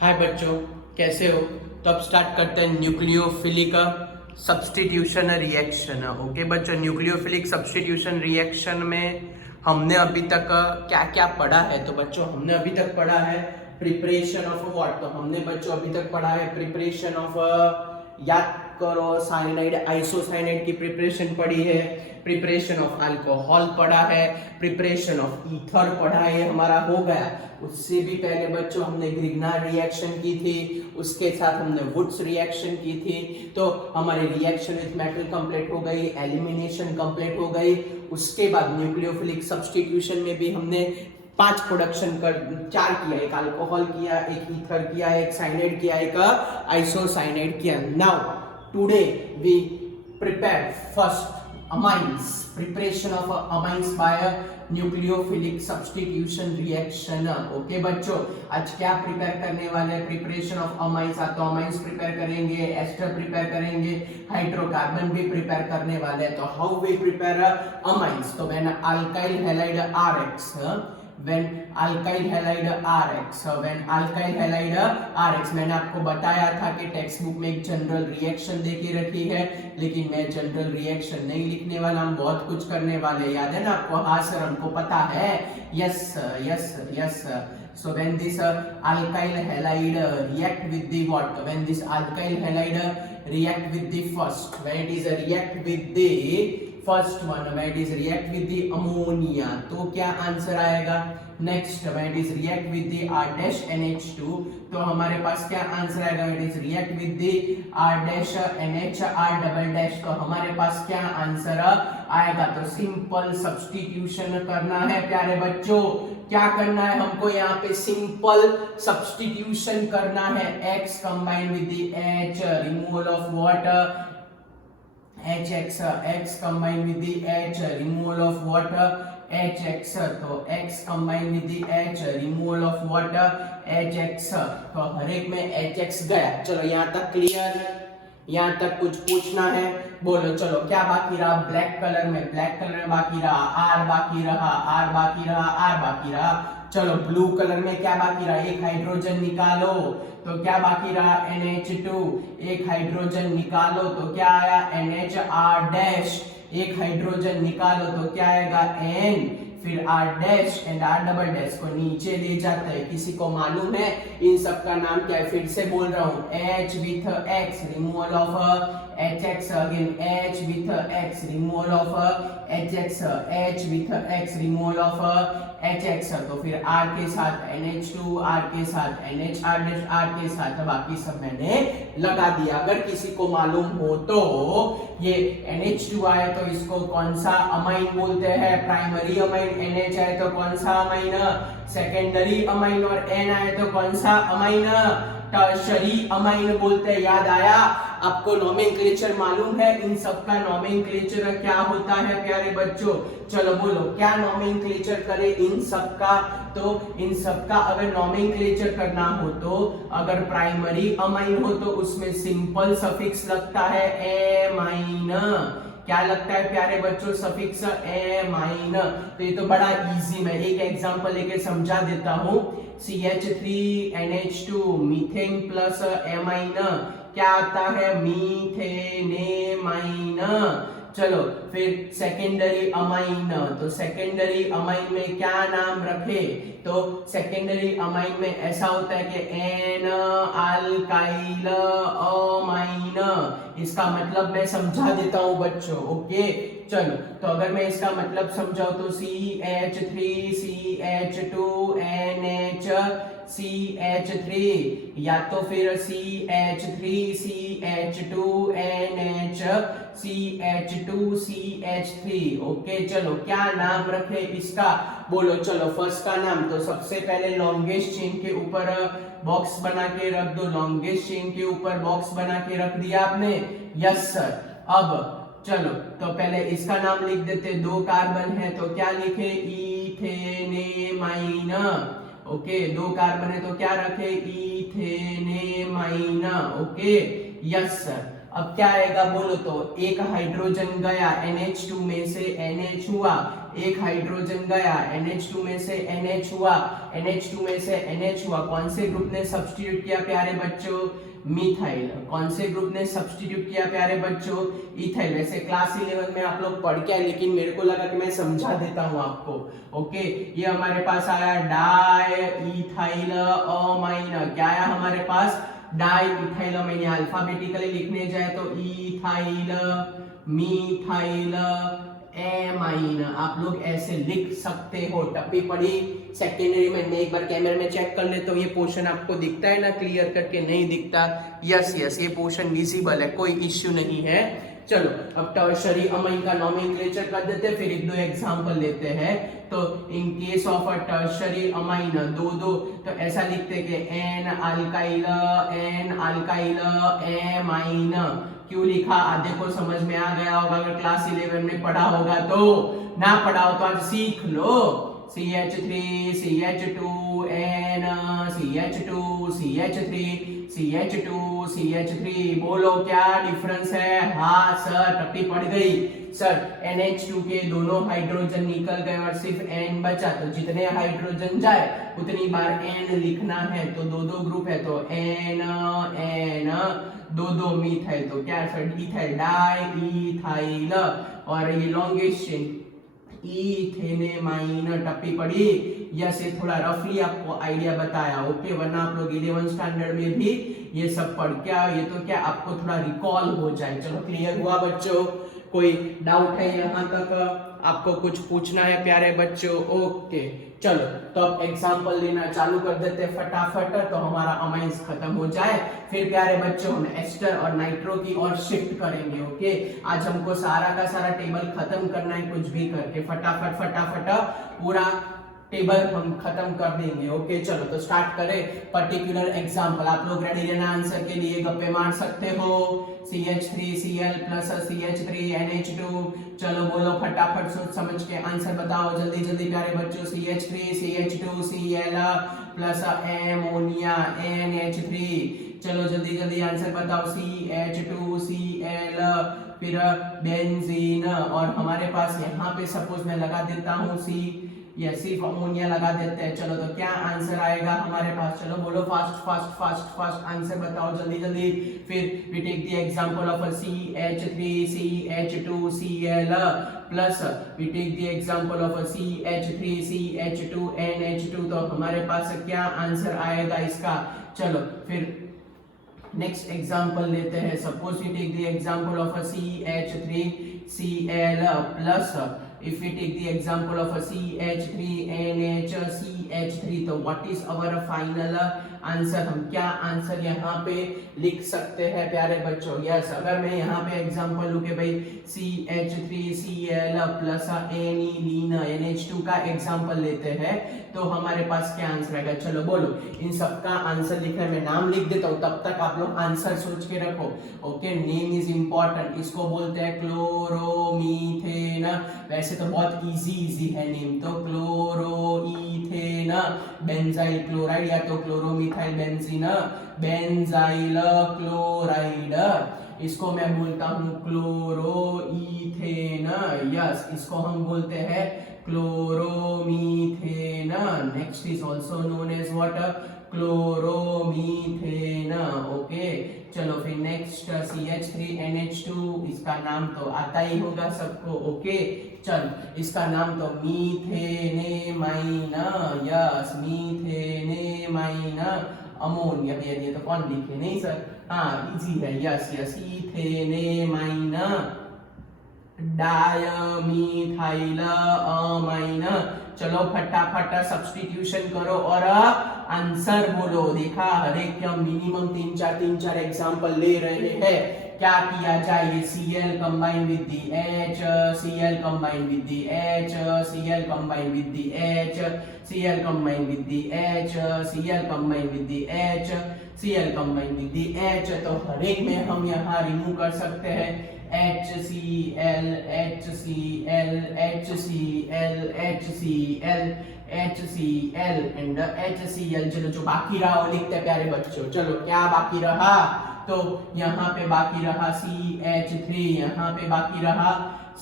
हाय बच्चों, कैसे हो। तो अब स्टार्ट करते हैं न्यूक्लियोफिलिक सब्स्टिट्यूशन रिएक्शन। ओके बच्चों, न्यूक्लियोफिलिक सब्स्टिट्यूशन रिएक्शन में हमने अभी तक क्या क्या पढ़ा है। तो बच्चों हमने अभी तक पढ़ा है प्रिपरेशन ऑफ व्हाट। तो हमने बच्चों अभी तक पढ़ा है प्रिपरेशन ऑफ, याद करो, साइनाइड आइसोसाइनाइड की प्रिपरेशन पढ़ी है, प्रिपरेशन ऑफ अल्कोहल पढ़ा है, प्रिपरेशन ऑफ ईथर पढ़ा है, हमारा हो गया। उससे भी पहले बच्चों हमने ग्रिग्नार्ड रिएक्शन की थी, उसके साथ हमने वुड्स रिएक्शन की थी। तो हमारी रिएक्शन विथ मेटल कंप्लीट हो गई, एलिमिनेशन कंप्लीट हो गई। उसके बाद न्यूक्लियोफिलिक सब्स्टिट्यूशन में भी हमने 5 प्रोडक्शन कर 4 किया, एक अल्कोहल किया, एक ईथर किया, एक साइनाइड किया, एक आइसोसाइनाइड किया। Now today we prepare first amines, preparation of amines by a nucleophilic substitution reaction। Okay बच्चों, आज क्या प्रिपेयर करने वाले हैं? Preparation of amines. तो अमाइंस प्रिपेयर करेंगे, एस्टर प्रिपेयर करेंगे, हाइड्रोकार्बन भी प्रिपेयर करने वाले हैं। तो हाउ वी प्रिपेयर अमाइंस? तो when alkyl halide RX, when alkyl halide RX, when alkyl halide RX, मैंने आपको बताया था कि टेक्स्ट बुक में एक जनरल रिएक्शन दे के रखी है, लेकिन मैं जनरल रिएक्शन नहीं लिखने वाला, हम बहुत कुछ करने वाले। याद है ना आपको? हाँ सर, हमको पता है। Yes yes yes. So when this alkyl halide react with the what? When this alkyl halide react with the first, when it is react with the first one, when it is react with the ammonia, तो क्या answer आएगा? Next, when it is react with the R-NH2, तो हमारे पास क्या answer आएगा? when it is react with the R-NHR, तो हमारे पास क्या आंसर आएगा? तो सिंपल सब्स्टिट्यूशन करना है प्यारे बच्चों। क्या करना है हमको? यहाँ पे सिंपल सब्स्टिट्यूशन करना है। X combine with the H, removal of water, HX, X combine with the H, removal of water, HX, तो X combine with the H, removal of water, HX, तो हर एक में HX गया। चलो यहाँ तक क्लियर? यहाँ तक कुछ पूछना है? बोलो। चलो क्या बाकी रहा? ब्लैक कलर में बाकी रहा R, बाकी रहा R, बाकी रहा R, बाकी रहा। चलो ब्लू कलर में क्या बाकी रहा? एक हाइड्रोजन निकालो, तो क्या बाकी रहा? NH2। एक हाइड्रोजन निकालो तो क्या आया? NHR-। एक हाइड्रोजन निकालो तो क्या आएगा? N, फिर R- एंड R" को नीचे ले जाता है। किसी को मालूम है इन सब का नाम क्या है? फिर से बोल रहा हूँ, H with X, removal of HX, again H with X, removal of HX, H with X, removal of HX, तो फिर R के साथ NH2, R के साथ NHR', R के साथ बाकी सब मैंने लगा दिया। अगर किसी को मालूम हो तो ये NH2 आए तो इसको कौन सा अमाइन बोलते हैं? Primary amine. NH आए तो कौन सा अमाइन? Secondary amine. और N आए तो कौन सा अमाइन? टर्शरी अमाइन बोलते हैं। याद आया? आपको नोमेनक्लेचर मालूम है? इन सब का नोमेनक्लेचर क्या होता है प्यारे बच्चों? चलो बोलो, क्या नोमेनक्लेचर करे इन सब का? तो इन सब का अगर नोमेनक्लेचर करना हो तो अगर प्राइमरी अमाइन हो तो उसमें सिंपल सफिक्स लगता है एमाइन। क्या लगता है प्यारे बच्चों? Suffix amine. तो ये तो बड़ा इजी, मैं एक एग्जांपल लेके समझा देता हूँ। CH3NH2 मीथेन प्लस एमाइन क्या आता है? मीथेनेमाइन। चलो फिर सेकेंडरी अमाइन, तो सेकेंडरी अमाइन में क्या नाम रखे? तो सेकेंडरी अमाइन में ऐसा होता है कि एन अल्काइल अमाइन। इसका मतलब मैं समझा देता हूं बच्चों। ओके चलो, तो अगर मैं इसका मतलब समझाऊं तो CH3CH2NH CH3, या तो फिर CH3CH2NH CH2CH3। ओके चलो, क्या नाम रखे इसका? बोलो। चलो फर्स्ट का नाम, तो सबसे पहले लॉन्गेस्ट चेन के ऊपर बॉक्स बना के रख दो। लॉन्गेस्ट चेन के ऊपर बॉक्स बना के रख दिया आपने? Yes sir. अब चलो, तो पहले इसका नाम लिख देते। 2 कार्बन है तो क्या लिखे? इथेनेमाइन। ओके 2 कार्बन है तो क्या रखे? इथेनेमाइन। Okay yes sir. अब क्या आएगा बोलो? तो एक हाइड्रोजन गया NH2 में से NH हुआ, एक हाइड्रोजन गया, NH2 में से NH हुआ, NH2 में से NH हुआ, कौन से ग्रुप ने सब्स्टिट्यूट किया प्यारे बच्चों? मिथाइल। कौन से ग्रुप ने सब्स्टिट्यूट किया प्यारे बच्चों? इथाइल। वैसे क्लास 11 में आप लोग पढ़ के आए, लेकिन मेरे को लगा कि मैं समझा देता हूं आपको। ओके, ये हमारे पास आया डाई इथाइल अमाइन। क्या आया हमारे पास? Di ethyl amine. अल्फाबेटिकली लिखने जाए तो इथाइल मिथाइल एमाइन, आप लोग ऐसे लिख सकते हो। टप्पी पड़ी सेकेंडरी में। मैं एक बार कैमरे में चेक कर लेता हूँ, ये पोर्शन आपको दिखता है ना क्लियर करके? नहीं दिखता। यस यस, ये पोर्शन विजिबल है, कोई इश्यू नहीं है। चलो अब टर्शरी अमाइन का नोमेनक्लेचर कर देते हैं, फिर एक दो एग्जांपल लेते हैं। तो in case of a tertiary amine दो तो ऐसा लिखते कि एन अल्काइल एमाइन। क्यों लिखा? आधे को समझ में आ गया होगा अगर क्लास 11 में पढ़ा होगा तो। ना पढ़ा हो तो आज सीख लो। CH3 CH2 N CH2 CH3 CH2 CH3, बोलो क्या डिफरेंस है? हाँ सर, टप्पी पड़ गई। सर NH2 के दोनों हाइड्रोजन निकल गए और सिर्फ N बचा, तो जितने हाइड्रोजन जाए उतनी बार N लिखना है। तो दो ग्रुप है तो N N दो मिथाइल, तो क्या सर? Ethyl, di ethyl. और ये लॉन्गेस्ट चेन इथेनेमाइन। टप्पी पड़ी? यस, ये थोड़ा रफली आपको आइडिया बताया। ओके, वरना आप लोग 11 स्टैंडर्ड में भी ये सब पढ़ के आओ, ये तो क्या आपको थोड़ा रिकॉल हो जाए। चलो क्लियर हुआ बच्चों? कोई डाउट है यहाँ तक? आपको कुछ पूछना है प्यारे बच्चों? ओके चलो, तो अब एग्जांपल लेना चालू कर देते हैं फटाफट, तो हमारा अमाइंस खत्म हो जाए। फिर प्यारे बच्चों हम एस्टर और नाइट्रो की ओर शिफ्ट करेंगे। ओके, आज हमको सारा का सारा टेबल खत्म करना है, कुछ भी करके फटाफट पूरा टेबल हम खत्म कर देंगे। ओके चलो, तो स्टार्ट करें पर्टिकुलर एग्जांपल। आप लोग रेडी रहना, आंसर के लिए गप्पे मार सकते हो। CH3Cl plus CH3NH2। चलो बोलो फटाफट, सोच समझ के आंसर बताओ जल्दी जल्दी प्यारे बच्चों। CH3CH2Cl plus ammonia NH3। चलो जल्दी जल्दी आंसर बताओ। CH2Cl फिर बेंजीन, और हमारे पास यहाँ पे सपोज मैं लगा देता हूँ या सिर्फ अमोनिया लगा देते हैं। चलो, तो क्या आंसर आएगा हमारे पास? चलो बोलो फास्ट आंसर बताओ जल्दी जल्दी। फिर we take the example of CH3CH2Cl plus we take the example of CH3CH2NH2। तो हमारे पास क्या आंसर आएगा इसका? चलो फिर नेक्स्ट एग्जांपल लेते हैं। Suppose we take the example of CH3Cl plus if we take the example of a CH3NHCH3, तो what is our final answer? हम क्या आंसर यहाँ पे लिख सकते हैं प्यारे बच्चों? यस, अगर मैं यहाँ पे एग्जांपल लूँ कि भाई CH3Cl प्लस एनिलीन NH2 का एग्जांपल लेते हैं, तो हमारे पास क्या आंसर आएगा? चलो बोलो, इन सबका आंसर लिखना है। मैं नाम लिख देता हूँ, तब तक आप लोग आंसर सोच के रखो। Okay, name is important. इसको बोलते हैं क्लोरोमीथेन। वैसे तो बहुत इजी है नेम, तो क्लोरोईथेन बेंजाइल क्लोराइड, या तो क्लोरोमिथाइल बेंजीन बेंजाइल क्लोराइड। इसको मैं बोलता हूँ क्लोरोईथेन। यस, इसको हम बोलते हैं chloromethane. Next is also known as what? Chloromethane. Okay चलो, फिर नेक्स्ट CH3NH2, इसका नाम तो आता ही होगा सबको। ओके चलो, इसका नाम तो मीथेनेमाइन। Yes, मीथेनेमाइन ammonia. ये तो कौन लिखे? नहीं सर, हाँ इजी है। Yes ethanamine dimethyl amine. चलो फटाफट सब्स्टिट्यूशन करो और आंसर बोलो। देखा, हर एक का मिनिमम तीन चार एग्जांपल ले रहे हैं। क्या किया जाए? ये Cl combine with the H, Cl combine with the H, Cl combine with the H, Cl combine with the H, Cl combine with the H, Cl combine with the H। तो हर एक में हम यहाँ रिमूव कर सकते हैं HCl HCl HCl HCl HCl and HCl। चलो, जो बाकी रहा वो लिखते हैं प्यारे बच्चों। चलो, क्या बाकी रहा? तो यहाँ पे बाकी रहा CH3, यहाँ पे बाकी रहा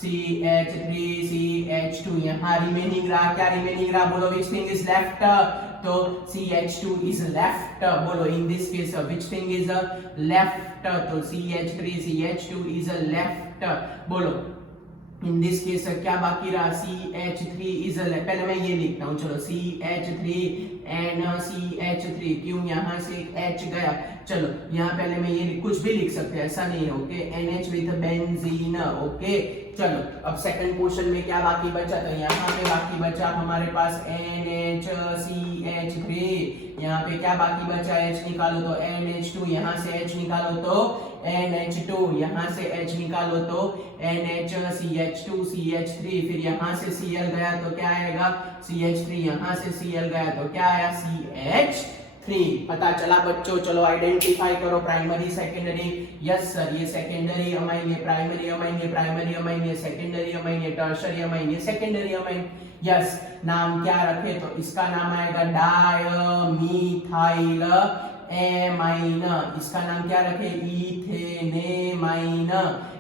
CH3 CH2 यहाँ रिमेनिंग रहा, क्या रिमेनिंग रहा बोलो, which thing is left, तो CH2 is left, बोलो in this case which thing is left, तो CH3 CH2 is left, बोलो in this case क्या बाकी रहा, CH3 is left, पहले मैं ये लिखता हूँ, चलो CH3 and CH3, क्यों यहाँ से H गया, चलो यहाँ पहले मैं ये कुछ भी लिख सकते हैं, ऐसा नहीं है, okay, NH with benzene, okay. चलो अब सेकंड क्वेश्चन में क्या बाकी बचा, तो यहाँ पे बाकी बचा हमारे पास NHCH3, यहाँ पे क्या बाकी बचा, H निकालो तो NH2, यहाँ से H निकालो तो NH2, यहाँ से H निकालो तो NHCH2 CH3, फिर यहाँ से Cl गया तो क्या आएगा CH3, यहाँ से Cl गया तो क्या आया CH3, पता चला बच्चों। चलो आइडेंटिफाई करो प्राइमरी सेकेंडरी, यस सर ये सेकेंडरी अमाइन, ये प्राइमरी अमाइन, ये प्राइमरी अमाइन, ये सेकेंडरी अमाइन, ये टर्शियरी अमाइन, ये सेकेंडरी अमाइन, यस। नाम क्या रखे, तो इसका नाम आएगा डायमीथाइल एमाइन, इसका नाम क्या रखे इथेनेमाइन,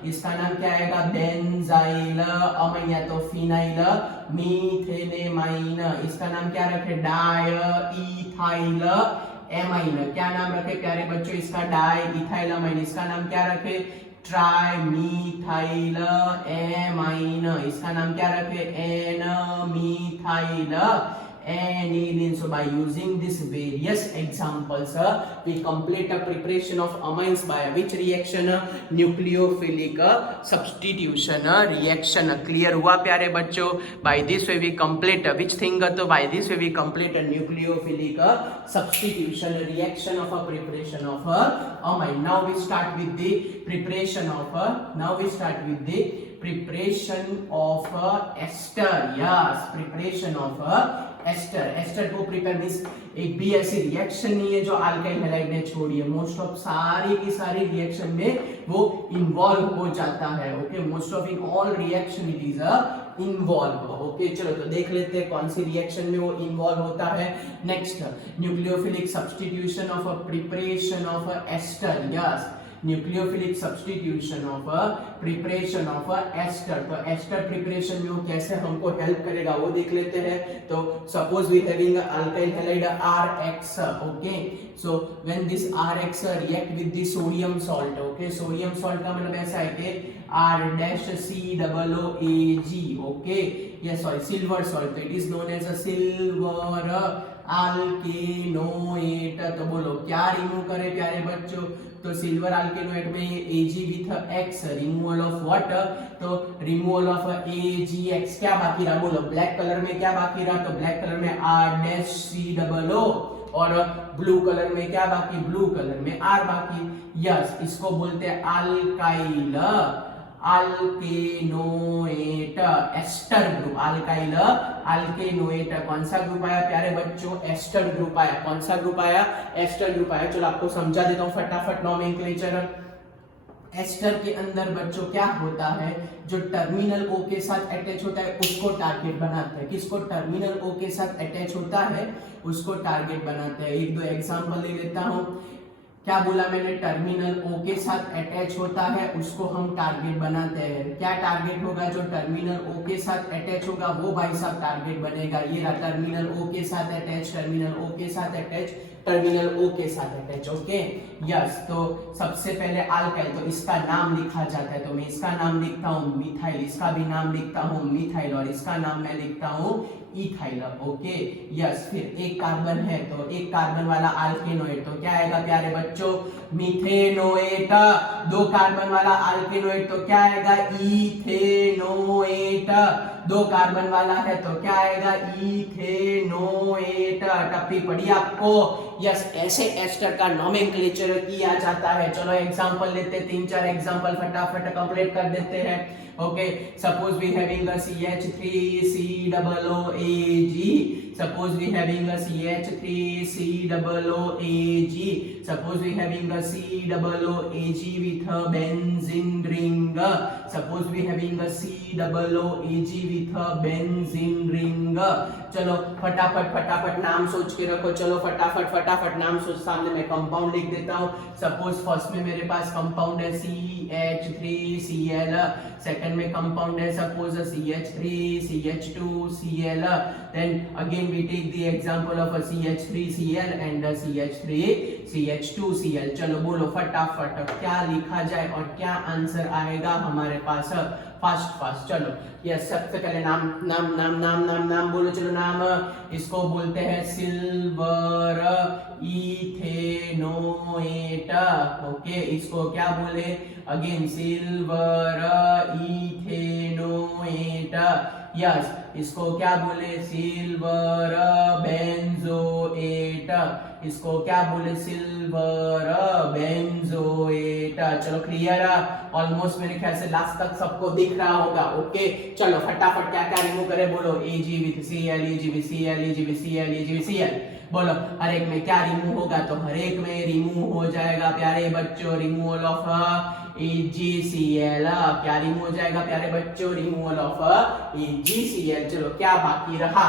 इसका नाम क्या आएगा बेंजाइल अमाइन या तो फिनाइल मीथेनेमाइन, इसका नाम क्या रखे डायईथाइल एमाइन, क्या नाम रखे प्यारे बच्चों इसका डायईथाइल अमाइन, इसका नाम क्या रखे ट्राइमीथाइल एमाइन, इसका नाम क्या रखे N methyl aniline. So by using these various examples we complete a preparation of amines by which reaction, nucleophilic substitution reaction, clear हुआ प्यारे बच्चों। by this way we complete which thing, तो by this way we complete a nucleophilic substitution reaction of a preparation of amine. Now we start with the preparation of ester, yes, preparation of ester को prepare means एक भी ऐसी reaction नहीं है जो alkyl halide ने छोड़ी है, मोस्ट ऑफ सारी की सारी रिएक्शन में वो इन्वॉल्व हो जाता है, okay, most of in all reaction it is involve, okay. चलो तो देख लेते हैं कौन सी रिएक्शन में वो इन्वॉल्व होता है। Next nucleophilic substitution of a preparation of ester, yes, nucleophilic substitution of preparation of ester, तो एस्टर प्रिपरेशन में वो कैसे हमको हेल्प करेगा वो देख लेते हैं। तो suppose we having alkyl halide RX, okay, so when this RX react with the sodium salt, okay, sodium salt का मतलब ऐसा है कि R-COOAG, okay, yes, sorry silver salt, it is known as a silver alkanoate, तो बोलो क्या remove करे प्यारे बच्चों, तो सिल्वर अल्केनोएट में Ag with X, removal of what, तो रिमूवल ऑफ AgX, क्या बाकी रहा बोलो, ब्लैक कलर में क्या बाकी रहा, तो ब्लैक कलर में R-COO, और ब्लू कलर में क्या बाकी, ब्लू कलर में R बाकी, यस, इसको बोलते हैं अल्काइल अल्केनोएट एस्टर ग्रुप, अल्काइल अल्केनोएट, कौन सा ग्रुप आया प्यारे बच्चों, एस्टर ग्रुप आया, कौन सा ग्रुप आया, एस्टर ग्रुप आया। चलो आपको समझा देता हूं फटाफट नोमेनक्लेचर। एस्टर के अंदर बच्चों क्या होता है, जो टर्मिनल O के साथ अटैच होता है उसको टारगेट बनाते हैं, किसको, टर्मिनल O के साथ अटैच होता है उसको टारगेट बनाते हैं। एक दो एग्जांपल ले लेता हूं, क्या बोला मैंने, टर्मिनल O के साथ अटैच होता है उसको हम टारगेट बनाते हैं, क्या टारगेट होगा, जो टर्मिनल O के साथ अटैच होगा वो भाई साहब टारगेट बनेगा, ये रहा टर्मिनल O के साथ अटैच, टर्मिनल O के साथ अटैच, टर्मिनल O के साथ अटैच, ओके, यस। तो सबसे पहले अल्काइल, तो इसका नाम लिखा जाता है, तो मैं इसका नाम लिखता हूँ मिथाइल, इसका भी नाम लिखता हूँ मिथाइल, और इसका नाम मैं लिखता हूँ इथाइल, ओके, यस। फिर एक कार्बन है तो एक कार्बन वाला अल्केनोएट, तो क्या आएगा प्यारे बच्चों, मिथेनोएट, दो कार्बन वाला अल्केनोएट तो क्या आएगा, इथेनोएट, दो कार्बन वाला है तो क्या आएगा, इथेनोएट, टप्पी पड़ी आपको, यस। ऐसे एस्टर का नोमेनक्लेचर किया जाता है। चलो एग्जांपल लेते हैं, 3-4 एग्जांपल फटाफट कंप्लीट कर देते हैं, okay. Suppose we having CH3 COOAG, suppose we having a CH3COOAg, suppose we having a COOAg with a benzene ring, suppose we having a COOAg with a benzene ring. चलो फटाफट फटाफट नाम सोच के रखो, चलो फटाफट फटाफट नाम सोच, सामने मैं कंपाउंड लिख देता हूँ। सपोज फर्स्ट में मेरे पास कंपाउंड है CH3Cl, सेकंड में कंपाउंड है suppose CH3CH2Cl, then again we take the example of CH3Cl and CH3CH2Cl। चलो बोलो फटाफट क्या लिखा जाए और क्या आंसर आएगा हमारे पास, फास्ट फास्ट। चलो यस, सबसे पहले नाम नाम नाम नाम नाम नाम बोलो, चलो नाम, इसको बोलते हैं सिल्वर इथेनोएट। ओके, इसको क्या बोले अगेन, सिल्वर इथेनोएट। यस, इसको क्या बोले, सिल्वर बेंजोएट, इसको क्या बोले, सिल्वर बेंजोएट। चलो क्लियर, ऑलमोस्ट मेरे ख्याल से लास्ट तक सबको दिख रहा होगा। ओके चलो फटाफट क्या क्या रिमूव करे बोलो, Ag with Cl, Ag with Cl, Ag with Cl, Ag with Cl, बोलो हर एक में क्या रिमूव होगा, तो हर एक में रिमूव हो जाएगा प्यारे बच्चों, रिमूवल ऑफ AgCl। क्या रिमूव हो जाएगा प्यारे बच्चों, रिमूवल ऑफ AgCl। चलो क्या बाकी रहा,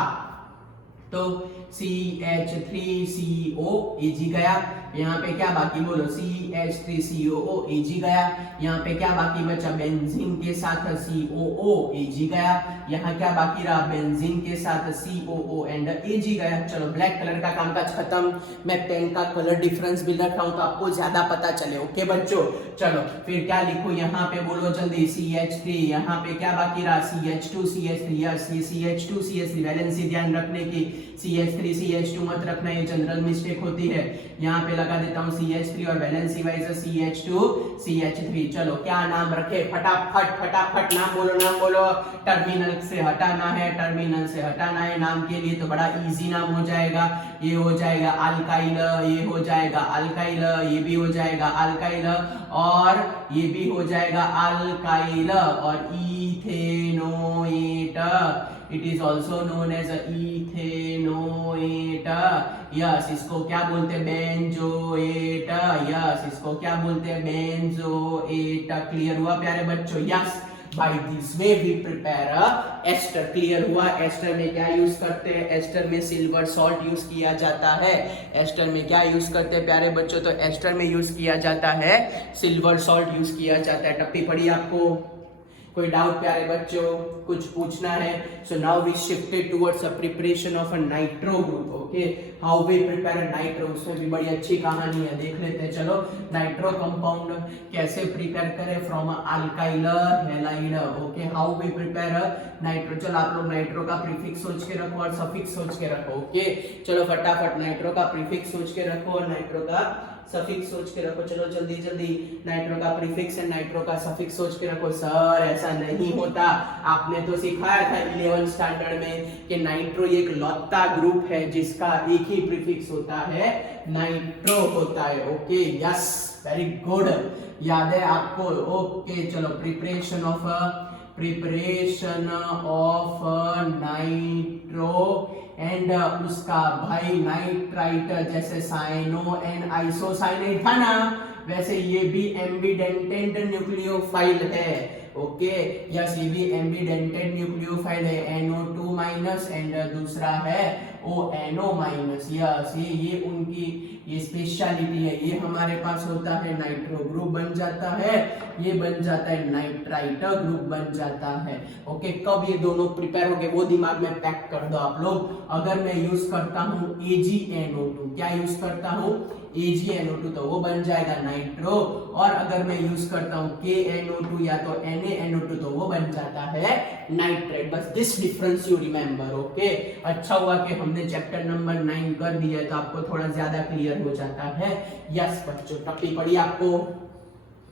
तो CH3COAg गया, यहाँ पे क्या बाकी बोलो, CH3COOAg गया, यहाँ पे क्या बाकी बचा, बेंजीन के साथ COOAg गया, यहाँ क्या बाकी रहा, बेंजीन के साथ CO एंड Ag गया। चलो ब्लैक कलर का कामकाज खत्म, मैं पेन का कलर डिफरेंस भी रख रहा हूँ तो आपको ज्यादा पता चले। ओके बच्चों, चलो फिर क्या लिखूं यहाँ पे बोलो जल्दी, CH3, यहाँ पे क्या बाकी रहा, CH2CH3, यस ये CH2CH3 वैलेंसी ध्यान रखने की, CH3CH2 मत रखना, ये जनरल मिस्टेक होती है। यहाँ पे लगा देता हूँ CH3 और वैलेंसी वाइज CH2CH3। चलो क्या नाम रखे, फटाफट फटाफट नाम बोलो, नाम बोलो। टर्मिनल से हटाना है, टर्मिनल से हटाना है नाम के लिए, तो बड़ा इजी नाम हो जाएगा। ये हो जाएगा अल्काइल, ये हो जाएगा अल्काइल, ये भी हो जाएगा अल्काइल, और ये भी हो जाएगा अल्काइल, और ethanoate, it is also known as ethanoate. Yes, इसको क्या बोलते हैं, बेंजोएट। यस, इसको क्या बोलते हैं, बेंजोएट। क्लियर हुआ प्यारे बच्चों, yes. By this way we prepare ester. Clear हुआ, एस्टर में क्या यूज करते हैं, एस्टर में सिल्वर सॉल्ट यूज किया जाता है। एस्टर में क्या यूज करते हैं प्यारे बच्चों, तो एस्टर में यूज किया जाता है सिल्वर सॉल्ट यूज किया जाता है। टप्पी पड़ी आपको, कोई डाउट प्यारे बच्चों, कुछ पूछना है? So now we shifted towards a preparation of a nitro group. Okay, how we prepare a nitro, उसमें भी बड़ी अच्छी कहानी है, देख लेते हैं। चलो नाइट्रो कंपाउंड कैसे प्रिपेयर करें from alkyl halide. Okay, how we prepare nitro. चलो आप लोग नाइट्रो का प्रीफिक्स सोच के रखो और सफिक्स सोच के रखो। ओके चलो फटाफट नाइट्रो का प्रीफिक्स सोच के रखो और नाइट्रो का सफिक्स सोच के रखो। चलो जल्दी जल्दी, नाइट्रो का प्रीफिक्स एंड नाइट्रो का सफिक्स सोच के रखो। सर ऐसा नहीं होता, आपने तो सिखाया था 11th स्टैंडर्ड में कि नाइट्रो एक लौता ग्रुप है जिसका एक ही प्रीफिक्स होता है, नाइट्रो होता है। ओके यस, वेरी गुड, याद है आपको। ओके चलो, प्रिपरेशन ऑफ नाइट्रो एंड उसका भाई नाइट्राइट, जैसे साइनो एंड आइसोसाइनेट था ना, वैसे ये भी एम्बिडेंटेड न्यूक्लियोफाइल है। ओके यस, ये भी एम्बिडेंटेड न्यूक्लियोफाइल है, NO2 माइनस एंड दूसरा है ONO माइनस। यस, ये उनकी ये स्पेशलिटी है। ये हमारे पास होता है नाइट्रो ग्रुप बन जाता है, ये बन जाता है नाइट्राइट ग्रुप बन जाता है। ओके, कब ये दोनों प्रिपेयर हो गए वो दिमाग में पैक कर दो आप लोग। अगर मैं यूज करता हूँ AgNO2, क्या यूज करता हूँ AgNO2, तो वो बन जाएगा नाइट्रो, और अगर मैं यूज करता हूँ KNO2 या तो NaNO2 तो वो बन जाता है नाइट्रेट। बस this difference you remember. Okay, अच्छा हुआ कि हमने चैप्टर नंबर 9 कर दिया तो आपको थोड़ा ज्यादा क्लियर हो जाता है। यस बच्चों, टप्पी पड़ी आपको।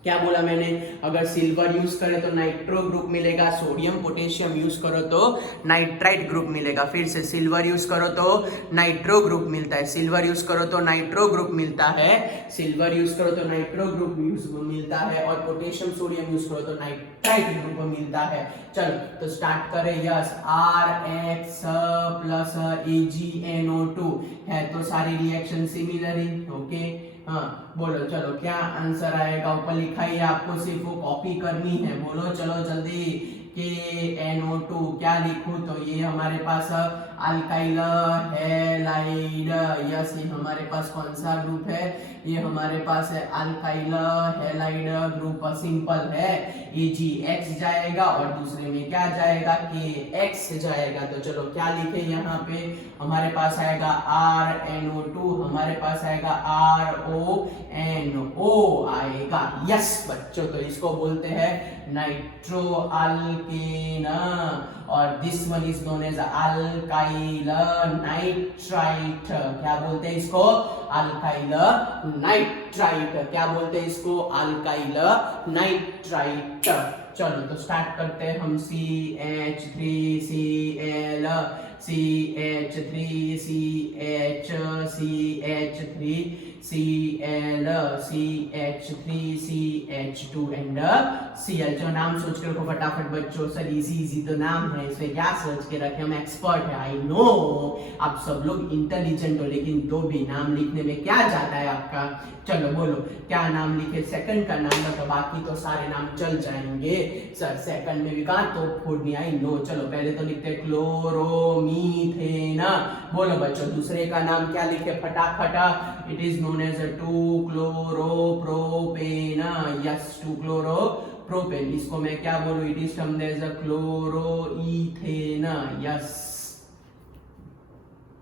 क्या बोला मैंने, अगर सिल्वर यूज करें तो नाइट्रो ग्रुप मिलेगा, सोडियम पोटेशियम यूज करो तो नाइट्राइट ग्रुप मिलेगा। फिर से, सिल्वर यूज करो तो नाइट्रो ग्रुप मिलता है, सिल्वर यूज करो तो नाइट्रो ग्रुप मिलता है, सिल्वर यूज करो तो नाइट्रो ग्रुप मिलता है, और पोटेशियम सोडियम यूज करो तो नाइट्राइट नाइट्राइट ग्रुप मिलता है। चलो तो स्टार्ट करें। यस, RX प्लस AgNO2 है तो सारी रिएक्शन सिमिलर ही। ओके हाँ बोलो चलो क्या आंसर आएगा, ऊपर लिखा ही आपको सिर्फ वो कॉपी करनी है। बोलो चलो जल्दी KNO2 क्या लिखूं, तो ये हमारे पास अल्काइल हैलाइड। यस, ये हमारे पास कौन सा ग्रुप है, ये हमारे पास है अल्काइल हैलाइड ग्रुप, सिंपल है। AgX जाएगा और दूसरे में क्या जाएगा, KX जाएगा। तो चलो क्या लिखे यहाँ पे, हमारे पास आएगा RNO2, हमारे पास आएगा RONO आएगा। यस बच्चों, तो इसको बोलते हैं नाइट्रो अल्केन और this one is known as alkyl nitrite. क्या बोलते हैं इसको, अल्काइल नाइट्राइट। क्या बोलते हैं इसको, अल्काइल नाइट्राइट। चलो तो स्टार्ट करते हैं हम। CH3Cl CH3 CH CH3 Cl CH3 CH2 and Cl। जो नाम सोच के रखो फटाफट बच्चों, सर इजी तो नाम है, इसमें क्या सोच के रखे, हम एक्सपर्ट है। आई नो आप सब लोग इंटेलिजेंट हो, लेकिन तो भी नाम लिखने में क्या जाता है आपका। चलो बोलो क्या नाम लिखे, सेकंड का नाम तो बाकी तो सारे नाम चल जाएंगे। सर सेकंड में भी कहा तो फोड़नी, आई नो। चलो पहले तो लिखते क्लोरोमीथेन। बोलो बच्चों दूसरे का नाम क्या लिखे फटाफट, it is known as two chloropropane. Yes two chloropropane, इसको मैं क्या बोलूं, it is termed as chloroethane. Yes,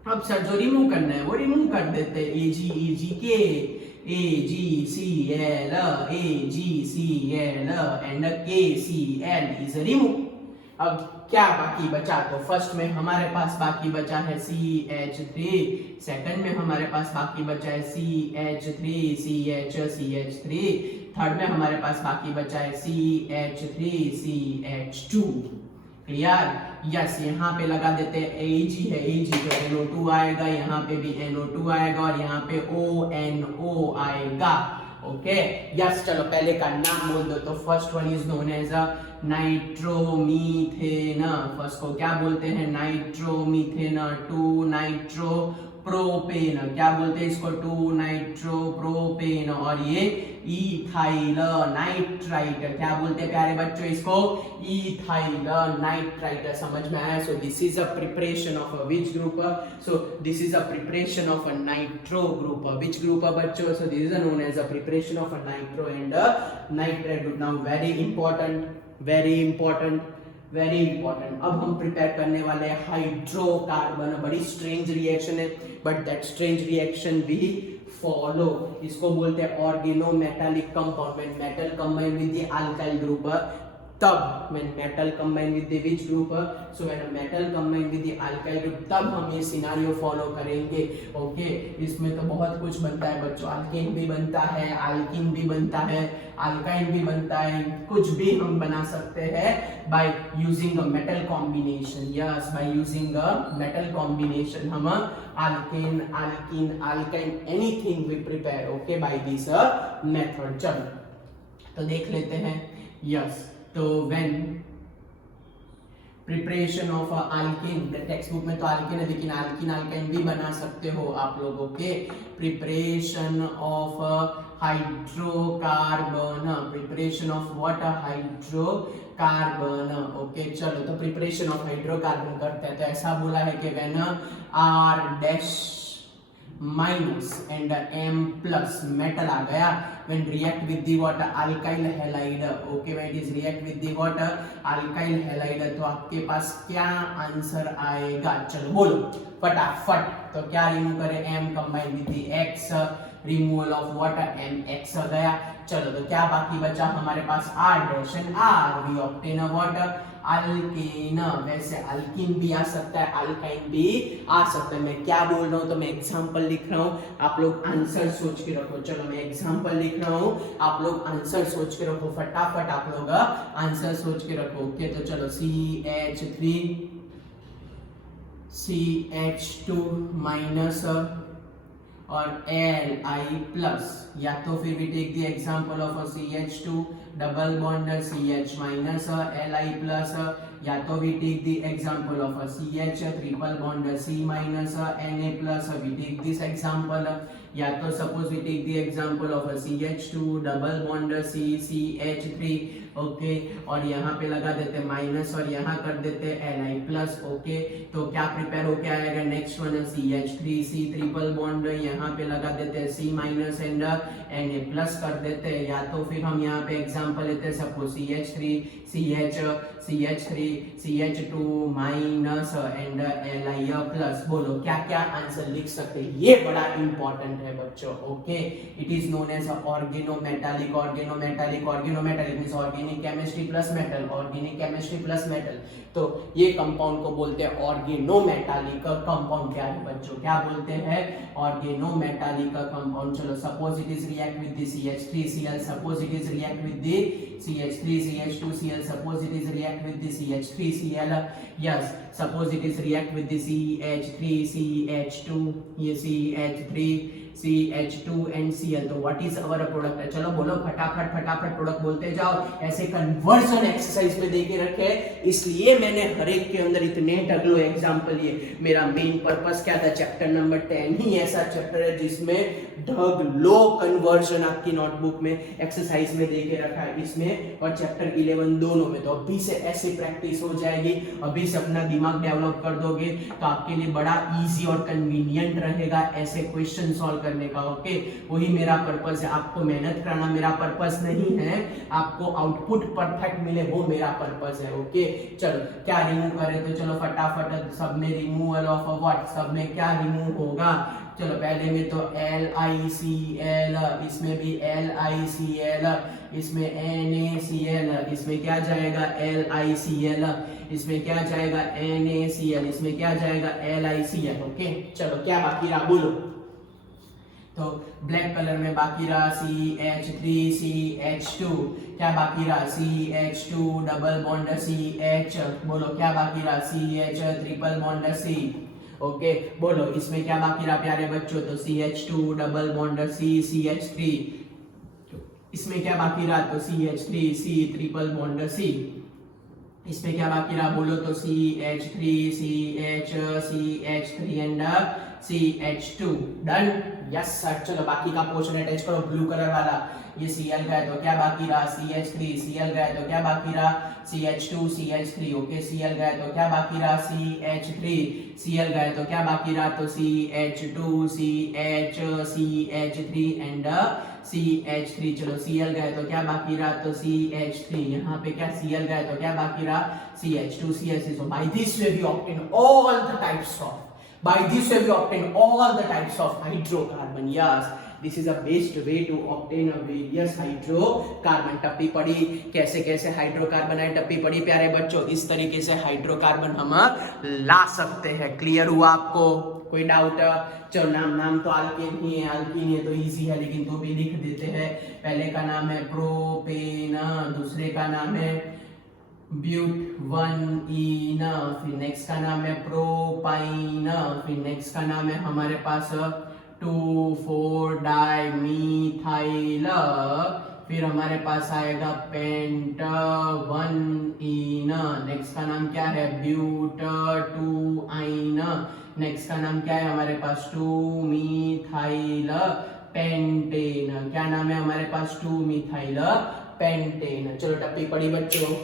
अब सर जो रिमूव करना है वो रिमूव कर देते, AgK AgCl AgCl and KCl is remove. अब क्या बाकी बचा, तो फर्स्ट में हमारे पास बाकी बचा है CH3, सेकंड में हमारे पास बाकी बचा है CH3 CH3, थर्ड में हमारे पास बाकी बचा है CH3 CH2। क्लियर। यस, यहाँ पे लगा देते हैं Ag है, Ag तो NO2 आएगा, यहाँ पे भी NO2 आएगा और यहाँ पे ONO आएगा। ओके यस, चलो पहले का नाम बोल दो। तो first one is known as nitromethane. First को क्या बोलते हैं, नाइट्रोमीथेन। 2-नाइट्रोप्रोपेन, क्या बोलते हैं इसको, 2-नाइट्रोप्रोपेन। और ये इथाइल नाइट्राइट, क्या बोलते हैं प्यारे बच्चों इसको, इथाइल नाइट्राइट। समझ में आया। So this is a preparation of which group, so this is a preparation of a nitro group. Which group बच्चों, so this is known as a preparation of a nitro and nitrite group. Now very important, very important, very important. अब हम prepare करने वाले हैं hydrocarbon. बड़ी strange reaction है, but that strange reaction भी follow. इसको बोलते हैं organometallic compound. When metal combine with the alkyl group, तब when metal combine with the which group, so when a metal combine with the alkyl group, तब हम ये scenario follow करेंगे। Okay इसमें तो बहुत कुछ बनता है बच्चों, अल्केन भी बनता है, अल्कीन भी बनता है, अल्काइन भी बनता है, कुछ भी हम बना सकते हैं by using a metal combination। yes, by using a metal combination हम alkane, alkene, alkyne, anything we prepare okay by this method। चलो तो देख लेते हैं। yes, तो when preparation of alkyne, text book में तो अल्कीन है लेकिन अल्कीन अल्काइन भी बना सकते हो आप लोग। Okay preparation of hydrocarbon, preparation of what, hydrocarbon. Okay चलो तो प्रिपरेशन ऑफ हाइड्रोकार्बन करते हैं। तो ऐसा बोला है कि when R dash minus and M plus metal आ गया, when react with the what, alkyl halide। okay when it is react with the what, alkyl halide, तो आपके पास क्या आंसर आएगा, चलो बोलो फटाफट। तो क्या रिमूव करें, M combine with the X, removal of what, MX आ गया। चलो तो क्या बाकी बचा हमारे पास, R dash and R, we obtain what, alkane. वैसे अल्कीन भी आ सकता है, अल्काइन भी आ सकता है। मैं क्या बोल रहा हूँ, तो मैं एग्जांपल लिख रहा हूँ, आप लोग आंसर सोच के रखो। चलो मैं एग्जांपल लिख रहा हूँ, आप लोग आंसर सोच के रखो फटाफट, आप लोग आंसर सोच के रखो। ओके तो चलो CH3 CH2 माइनस और Li+, या तो फिर we take the example of a CH2 double bond CH minus Li+, या तो we take the example of a CH triple bond C minus Na+, we take this example, या तो suppose we take the example of a CH2 double bond CH3, okay, और यहाँ पे लगा देते minus और यहाँ कर देते Li+, ओके, तो क्या प्रिपेयर होके आएगा, नेक्स्ट वन है CH3C ट्रिपल बॉन्ड, यहाँ पे लगा देते C माइनस एंड Na+ कर देते, या तो फिर हम यहाँ पे एग्जांपल लेते हैं, suppose CH3 CH2 minus and Li+, बोलो क्या क्या आंसर लिख सकते हैं, ये बड़ा इंपॉर्टेंट है बच्चों, okay. It is known as organometallic, organometallic means organic chemistry plus metal, organic chemistry plus metal, तो ये कंपाउंड को बोलते हैं ऑर्गेनोमेटालिक कंपाउंड। क्या है बच्चों, क्या बोलते हैं, ऑर्गेनोमेटालिक कंपाउंड। चलो suppose it is react with the CH3Cl, suppose it is react with the CH3CH2Cl, suppose it is react with the CH3Cl, yes, suppose it is react with the CH3CH2, ये CH2 and Cl, तो what is our product. चलो बोलो फटाफट product बोलते जाओ, ऐसे conversion exercise में देके रखे, इसलिए मैंने हर एक के अंदर इतने टगलो एग्जांपल लिए। मेरा मेन पर्पस क्या था, चैप्टर नंबर 10 ही ऐसा चैप्टर है जिसमें ढगलो कन्वर्जन आपकी नोटबुक में एक्सरसाइज में देके रखा है, इसमें और चैप्टर 11 दोनों में। तो अभी से ऐसे प्रैक्टिस हो जाएगी, अभी से अपना दिमाग डेवलप कर दोगे तो आपके लिए बड़ा इजी और कन्वीनियंट रहेगा ऐसे क्वेश्चन सॉल्व करने का, ओके। वही मेरा पर्पस है, आपको मेहनत कराना मेरा पर्पस नहीं है, आपको आउटपुट परफेक्ट मिले वो मेरा पर्पस है, ओके। चलो क्या रिमूव करें, तो चलो फटाफट सब में रिमूवल ऑफ व्हाट, सब में क्या रिमूव होगा, चलो पहले में तो LiCl, इसमें भी LiCl, इसमें NaCl, इसमें क्या जाएगा LiCl, इसमें क्या जाएगा NaCl, इसमें क्या जाएगा LiCl, ओके। चलो क्या बाकी रहा बोलो, तो ब्लैक कलर में बाकी रहा CH3CH2, क्या बाकी रहा CH2 डबल बॉन्ड CH, बोलो क्या बाकी रहा CH triple bond C, okay, बोलो इसमें क्या बाकी रहा प्यारे बच्चों, तो CH2 double bond C CH3, इसमें क्या बाकी रहा, तो CH3C ट्रिपल बॉन्ड C, इसमें क्या बाकी रहा बोलो, तो CH3 CH3 and CH2, done, yes sir. चलो बाकी का पोर्शन अटैच करो, ब्लू कलर वाला, ये Cl गया तो क्या बाकी रहा CH3, Cl गया तो क्या बाकी रहा CH2 CH3, ओके, Cl गया तो क्या बाकी रहा CH3, Cl गया तो क्या बाकी रहा, तो CH2 CH3 एंड CH3, चलो Cl गया तो क्या बाकी रहा, तो CH3, यहाँ पे क्या Cl गया तो क्या बाकी रहा CH2 CH3। So by this way we obtain all the types of hydrocarbon, yes, this is the best way to obtain a various hydrocarbon। टप्पी पड़ी कैसे कैसे हाइड्रोकार्बन है, टप्पी पड़ी प्यारे बच्चों, इस तरीके से हाइड्रोकार्बन हम ला सकते हैं। क्लियर हुआ आपको, कोई डाउट? चलो नाम तो अल्केन ही है, तो इजी है, लेकिन तो भी लिख देते हैं। पहले का नाम है प्रोपेन, दूसरे का नाम है ब्यूट-1-ईन, फिर नेक्स्ट का नाम है प्रोपाइन, फिर नेक्स्ट का नाम है हमारे पास 2,4-डाइमीथाइल, फिर हमारे पास आएगा पेंट-1-ईन, नेक्स्ट का नाम क्या है ब्यूट-2-आइन, नेक्स्ट का नाम क्या है हमारे पास 2-मीथाइल पेंटेन, क्या नाम है हमारे पास 2-मीथाइल पेंटेन। चलो टप्पी पड़ी बच्चों,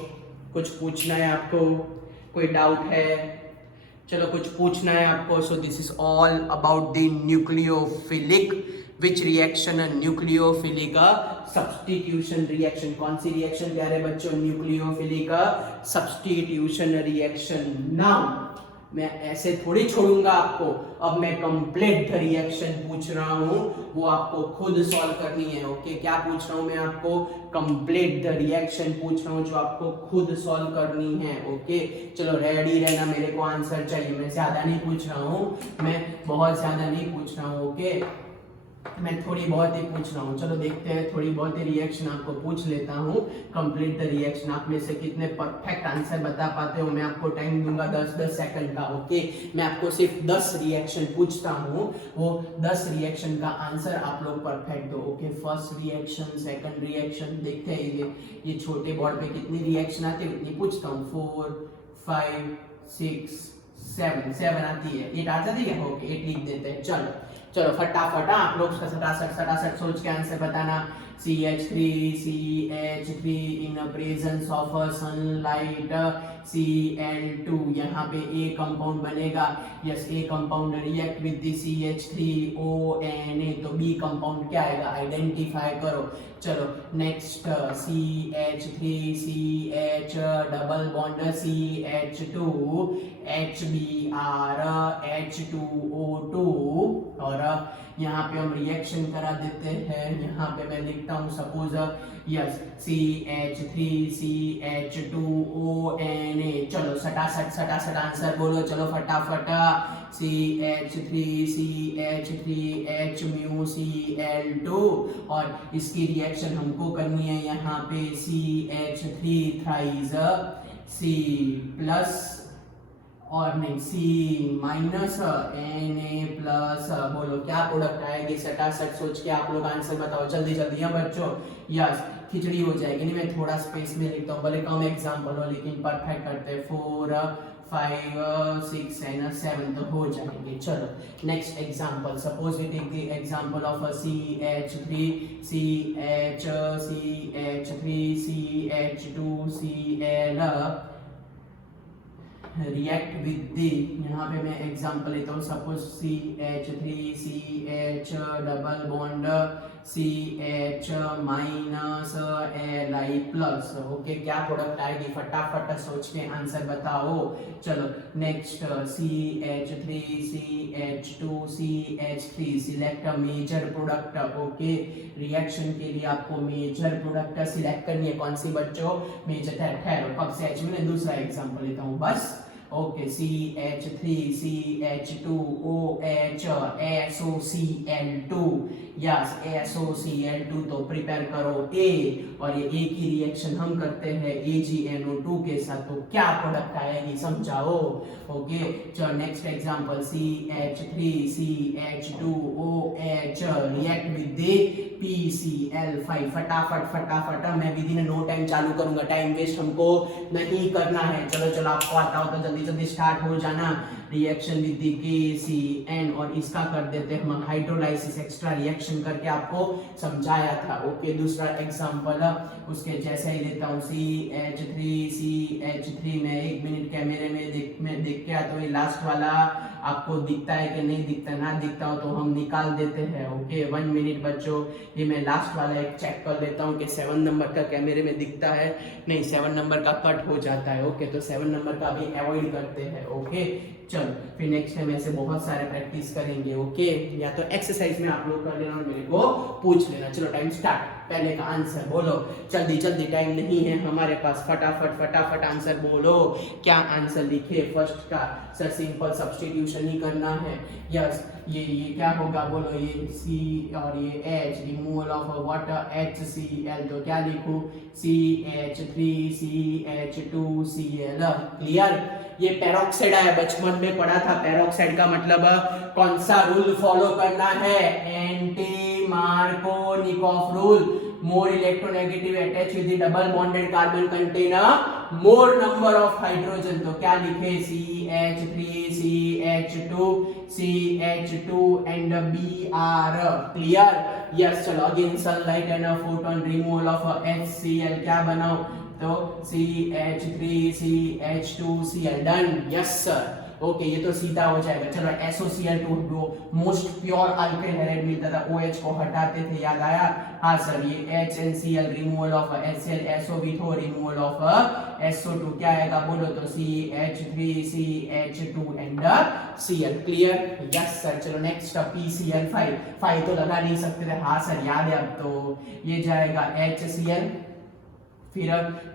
कुछ पूछना है आपको, कोई डाउट है? चलो कुछ पूछना है आपको। सो this is all about the nucleophilic which reaction, nucleophilic substitution reaction. कौन सी रिएक्शन प्यारे बच्चों? Nucleophilic substitution reaction. नाउ मैं ऐसे थोड़ी छोड़ूंगा आपको, अब मैं कंप्लीट रिएक्शन पूछ रहा हूं, वो आपको खुद सॉल्व करनी है, ओके। क्या पूछ रहा हूं मैं आपको? कंप्लीट द रिएक्शन पूछ रहा हूं जो आपको खुद सॉल्व करनी है, ओके। चलो रेडी रहना, मेरे को आंसर चाहिए, मैं ज्यादा नहीं पूछ रहा हूं, मैं बहुत ज्यादा नहीं पूछ रहा हूं, ओके। मैं थोड़ी बहुत ही पूछ रहा हूँ, चलो देखते हैं, थोड़ी बहुत ही रिएक्शन आपको पूछ लेता हूँ। Complete the reaction. आप में से कितने परफेक्ट आंसर बता पाते हो? मैं आपको टाइम दूंगा 10-10 सेकंड का। ओके, मैं आपको सिर्फ 10 रिएक्शन पूछता हूँ, वो 10 रिएक्शन का आंसर आप लोग परफेक्ट दो। Okay, first reaction, second reaction, देखते हैं ये छोटे बोर्ड पे कितनी रिएक्शन आती है उतनी पूछता हूँ। 4 5 6 7 आती है, 8 आ जाती है। ओके, 8 लिख देते हैं। चलो चलो फटाफट आप लोग सटासट सोच के आंसर बताना। CH3 in presence of sunlight Cl2, यहाँ पे ए कंपाउंड बनेगा। Yes, A compound react with the CH3ONA, तो बी कंपाउंड क्या आएगा? आइडेंटिफाई करो। चलो next, CH3CH double bond CH2 HBr H2O2, और यहाँ पे हम रिएक्शन करा देते हैं। यहाँ पे मैं लिखता हूँ सपोज यस CH3CH2ONA। चलो सटासट आंसर बोलो, चलो फटाफट। CH3CH3H μCl2, और इसकी रिएक्शन हमको करनी है यहाँ पे CH3 थ्राइज C प्लस, और नहीं C माइनस Na प्लस। बोलो क्या प्रोडक्ट आएगी? सटासट सोच के आप लोग आंसर बताओ, जल्दी जल्दी। हाँ बच्चों, यस, खिचड़ी हो जाएगी। नहीं, मैं थोड़ा स्पेस में लिखता हूँ, भले कम एग्जाम्पल हो लेकिन परफेक्ट करते हैं। 4 5 6 एंड 7 तो हो जाएंगे। चलो next example, suppose we take the example of CH3CH2Cl react with the, यहाँ पे मैं एग्जांपल लेता हूँ, suppose CH3CH double bond CH minus Li plus. Okay, क्या प्रोडक्ट आएगी? फटाफट सोच के आंसर बताओ। चलो next, CH3CH2CH3 select major product. Okay, reaction के लिए आपको मेजर प्रोडक्ट सिलेक्ट करनी है। कौन सी बच्चों? मेजर। ठहरो, कब से H में दूसरा एग्जांपल लेता हूँ बस। Okay, CH3CH2OH SOCl2, yes SOCl2, तो प्रिपेयर करो A, और ये A की रिएक्शन हम करते हैं AgNO2 के साथ, तो क्या प्रोडक्ट आएगी समझाओ। ओके, चलो next example, CH3CH2OH react with PCl5। फटाफट, मैं विद इन नो टाइम चालू करूंगा, टाइम वेस्ट हमको नहीं करना है। चलो आपको आता हो तो जल्दी स्टार्ट हो जाना। रिएक्शन विद KCN, और इसका कर देते हैं हम हाइड्रोलाइसिस, एक्स्ट्रा रिएक्शन करके आपको समझाया था। ओके, दूसरा एग्जांपल उसके जैसे ही लेता हूँ, CH3 में 1 मिनट कैमरे में देख के आता हूँ, ये लास्ट वाला आपको दिखता है कि नहीं दिखता? ना दिखता हो तो हम निकाल देते हैं। ओके, 1 मिनट बच्चों, ये मैं लास्ट वाला एक चेक कर लेता हूँ कि 7 नंबर का कैमरे में दिखता है। नहीं, 7 नंबर का कट हो जाता है। ओके, तो 7 नंबर का भी अवॉइड करते हैं। ओके, चलो फिर नेक्स्ट टाइम ऐसे बहुत सारे प्रैक्टिस करेंगे। ओके, या तो एक्सरसाइज में आप लोग कर लेना और मेरे को पूछ लेना। चलो टाइम स्टार्ट, पहले का आंसर बोलो, जल्दी, टाइम नहीं है हमारे पास, फटाफट आंसर बोलो। क्या आंसर लिखे फर्स्ट का? सर सिंपल सब्स्टिट्यूशन ही करना है। यस, ये क्या होगा बोलो? ये C और ये H, removal of water HCl, तो क्या लिखूं? CH3CH2Cl। क्लियर? ये पेरोक्साइड है, बचपन में पढ़ा था। पेरोक्साइड का मतलब कौन सा रूल फॉलो करना है? Anti Markovnikov rule. More electronegative attach with the double bonded carbon contain more number of hydrogen, तो क्या लिखे? CH3CH2 and Br। Clear? Yes, चलो again sunlight and photon, removal of HCl, क्या बनाओ? तो CH3CH2Cl, done. Yes sir. Okay, ये तो सीधा हो जाएगा। चलो SOCl2 जो मोस्ट प्योर अल्केन हैलाइड मिलता था, OH को हटाते थे, याद आया? हाँ सर, ये HNCl, removal of HCl, SO भी थो, रिमूवल ऑफ SO2, क्या आएगा बोलो? तो CH3CH2 and Cl। Clear? Yes sir. चलो नेक्स्ट PCl5 तो लगा नहीं सकते थे। हाँ सर, याद है अब तो। ये जाएगा HCl, फिर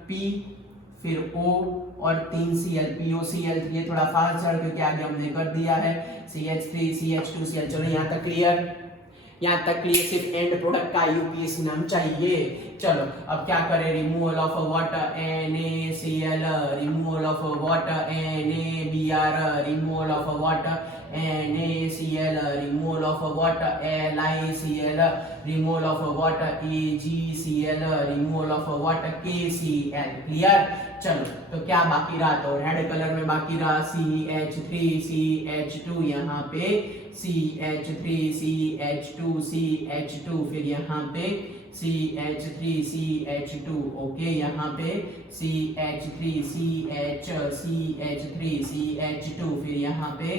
P, फिर O और 3 Cl, POCl। ये थोड़ा फास्ट चल क्योंकि आगे हमने कर दिया है CH3CH2Cl। चलो यहाँ तक क्लियर? यहाँ तक क्लियर, सिर्फ एंड प्रोडक्ट का यूपीएससी नाम चाहिए। चलो अब क्या करें, removal of water NaCl, removal of water NaBr, removal of water NaCl, removal of water LiCl, removal of water AgCl, removal of water KCl। Clear. चलो तो क्या बाकी रहा, तो रेड कलर में बाकी रहा CH3CH2, यहाँ पे CH3CH2, फिर यहाँ पे CH3CH2, ओके, यहाँ पे CH3CH2, फिर यहाँ पे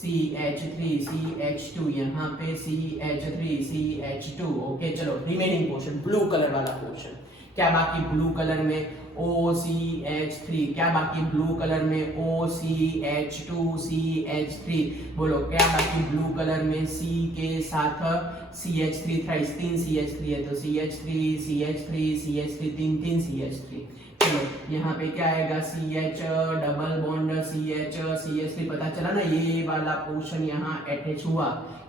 CH3CH2, यहाँ पे CH3CH2, ओके। चलो रिमेनिंग पोर्शन, ब्लू कलर वाला पोर्शन, क्या बाकी ब्लू कलर में OCH3, क्या बाकी ब्लू कलर में OCH2CH3, बोलो क्या बाकी ब्लू कलर में C के साथ CH3, थ्राइस 3 CH3 है तो CH3 3 CH3। चलो यहाँ पे क्या आएगा CH डबल बॉन्ड CH3, पता चला ना, ये वाला पोर्शन यहाँ अटैच हुआ।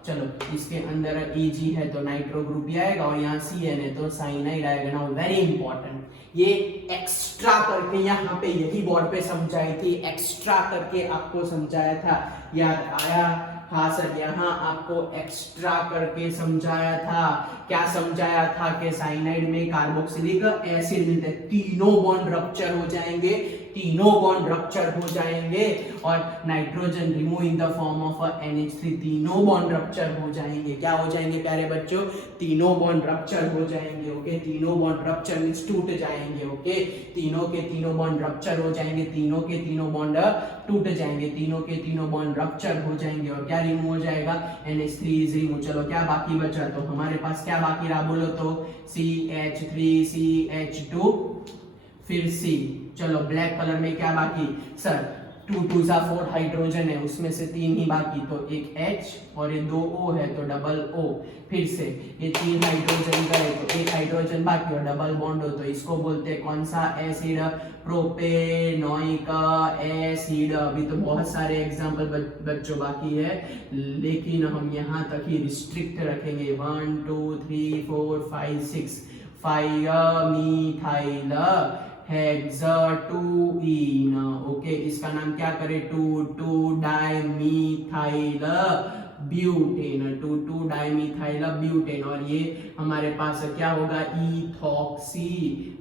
चलो इसके अंदर Ag है तो नाइट्रो ग्रुप ही आएगा, और यहाँ Cn है तो साइनाइड आएगा। नाउ वेरी इंपॉर्टेंट, ये एक्स्ट्रा करके यहाँ पे यही बोर्ड पे समझाई थी, एक्स्ट्रा करके आपको समझाया था, याद आया? हाँ सर, यहाँ आपको एक्स्ट्रा करके समझाया था। क्या समझाया था कि साइनाइड में कार्बोक्सिलिक एसिड मिलते हैं, तीनों बॉन्ड रप्चर हो जाएंगे, तीनों बॉन्ड रप्चर हो जाएंगे, और nitrogen remove in the form of NH3, तीनों बॉन्ड रप्चर हो जाएंगे। क्या हो जाएंगे प्यारे बच्चों? तीनों बॉन्ड रप्चर हो जाएंगे, ओके। तीनों बॉन्ड रप्चर मींस टूट जाएंगे, ओके। तीनों के तीनों बॉन्ड रप्चर हो जाएंगे, तीनों के तीनों बॉन्ड टूट जाएंगे, तीनों के तीनों बॉन्ड रप्चर हो जाएंगे, और क्या रिमूव हो जाएगा? NH3 is remove. चलो क्या बाकी बचा, तो हमारे पास क्या बाकी रहा बोलो तो CH3CH2, फिर C। चलो ब्लैक कलर में क्या बाकी सर? 2 2 4 हाइड्रोजन है, उसमें से 3 ही बाकी, तो एक H और ये 2 O है तो डबल O। फिर से ये 3 हाइड्रोजन गए तो एक हाइड्रोजन बाकी और डबल बॉन्ड हो, तो इसको बोलते हैं कौन सा एसिड? Propanoic acid. अभी तो बहुत सारे एग्जांपल बच्चों बाकी है, लेकिन हम यहाँ तक ही रिस्ट्रिक्ट रखेंगे। 1 2 3 4 5 6 5-मीथाइल हेक्साटोइन, ओके। इसका नाम क्या करें? 2,2-डाइमीथाइल ब्यूटेन, 2,2-डाइमीथाइल ब्यूटेन, और ये हमारे पास क्या होगा? Ethoxy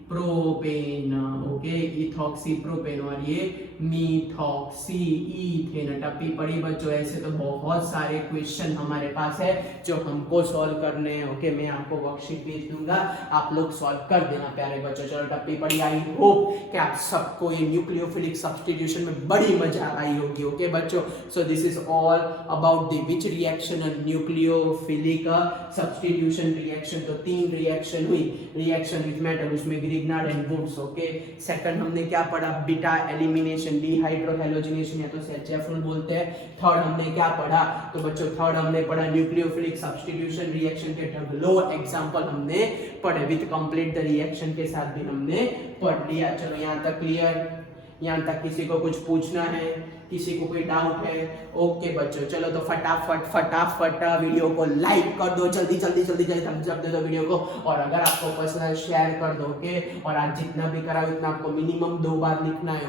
propane, okay, ethoxy propane, और ये मीथॉक्सी ईथेन। टप्पी पड़ी बच्चों, ऐसे तो बहुत सारे क्वेश्चन हमारे पास है जो हमको सॉल्व करने हैं, ओके। मैं आपको वर्कशीट भेज दूंगा, आप लोग सॉल्व कर देना प्यारे बच्चों। चलो टप्पी पड़ी, आई होप कि आप सबको ये न्यूक्लियोफिलिक सब्स्टिट्यूशन में बड़ी मजा आई होगी, ओके बच्चों। So this is all about the which reaction, nucleophilic substitution reaction. तो 3 रिएक्शन हुई, रिएक्शन विथ मेटल, उसमें Grignard and Wurtz, okay. Second हमने क्या पढ़ा? बीटा एलिमिनेशन, डिहाइड्रोहैलोजिनेशन या तो सेचेफुल बोलते हैं। थर्ड हमने क्या पढ़ा? तो बच्चों थर्ड हमने पढ़ा न्यूक्लियोफिलिक सब्स्टिट्यूशन रिएक्शन के लो एग्जांपल हमने पढ़े, विद कंप्लीट द रिएक्शन के साथ भी हमने पढ़ लिया। चलो यहाँ तक क्लियर? यहाँ तक किसी को कुछ पूछना है, किसी को कोई डाउट है? ओके बच्चों, चलो तो फटाफट वीडियो को लाइक कर दो, जल्दी थम्स अप दे दो वीडियो को, और अगर आपको पसंद है शेयर कर दो, ओके। और आज जितना भी करा उतना आपको मिनिमम 2 बार लिखना है,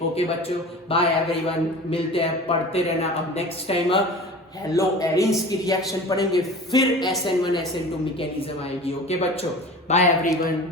ओके बच्चों। बाय एवरीवन, मिलते हैं, पढ़ते रहना। अब नेक्स्ट टाइम हेलो एरिन्स की रिएक्शन पढ़ेंगे, फिर SN1 SN2 मैकेनिज्म आएगी, ओके बच्चों। Bye everyone.